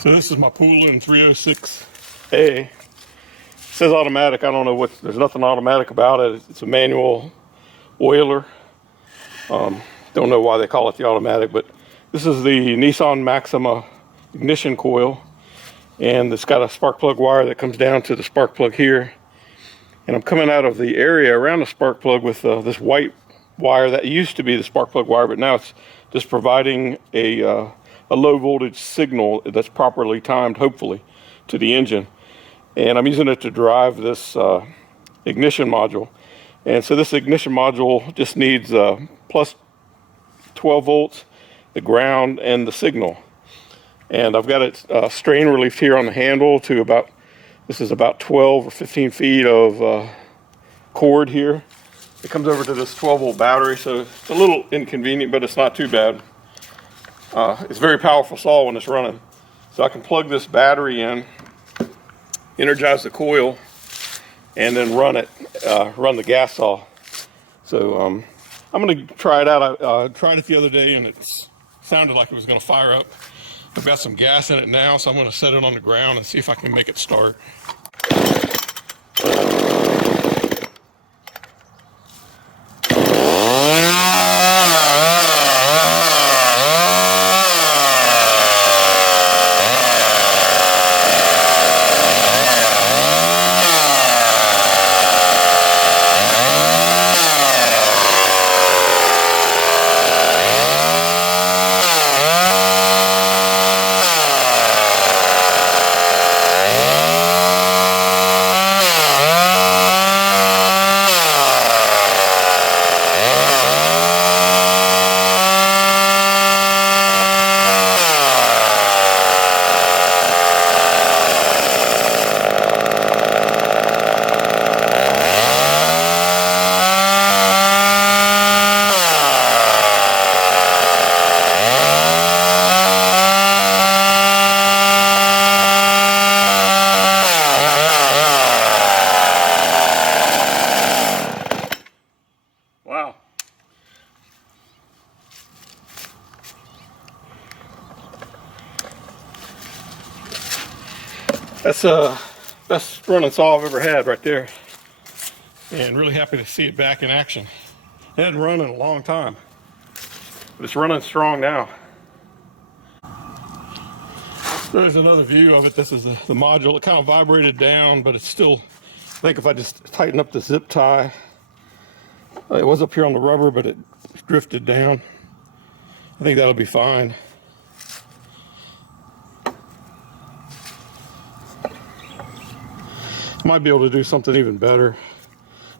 So this is my Poulan 306A. It says automatic. I don't know what, there's nothing automatic about it. It's a manual oiler. Don't know why they call it the automatic, but this is the Nissan Maxima Ignition coil. And it's got a spark plug wire that comes down to the spark plug here. And I'm coming out of the area around the spark plug with this white wire that used to be the spark plug wire, but now it's just providing a low voltage signal that's properly timed, hopefully, to the engine. And I'm using it to drive this ignition module. And so this ignition module just needs plus 12 volts, the ground, and the signal. And I've got it strain relief here on the handle to about, this is about 12 or 15 feet of cord here. It comes over to this 12 volt battery, so it's a little inconvenient, but it's not too bad. It's a very powerful saw when it's running. So I can plug this battery in, energize the coil, and then run the gas saw. So I'm going to try it out. I tried it the other day and it sounded like it was going to fire up. I've got some gas in it now, so I'm going to set it on the ground and see if I can make it start. Wow. That's the best running saw I've ever had right there. And really happy to see it back in action. It hadn't run in a long time, but it's running strong now. There's another view of it. This is the module. It kind of vibrated down, but it's still, I think if I just tighten up the zip tie, it was up here on the rubber, but it drifted down. I think that'll be fine. Might be able to do something even better,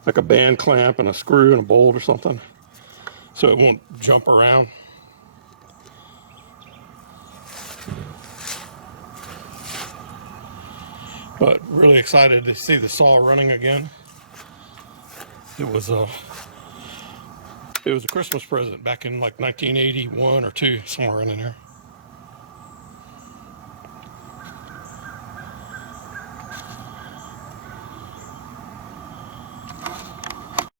like a band clamp and a screw and a bolt or something, so it won't jump around. But really excited to see the saw running again. It was a Christmas present back in like 1981 or 2, somewhere in there.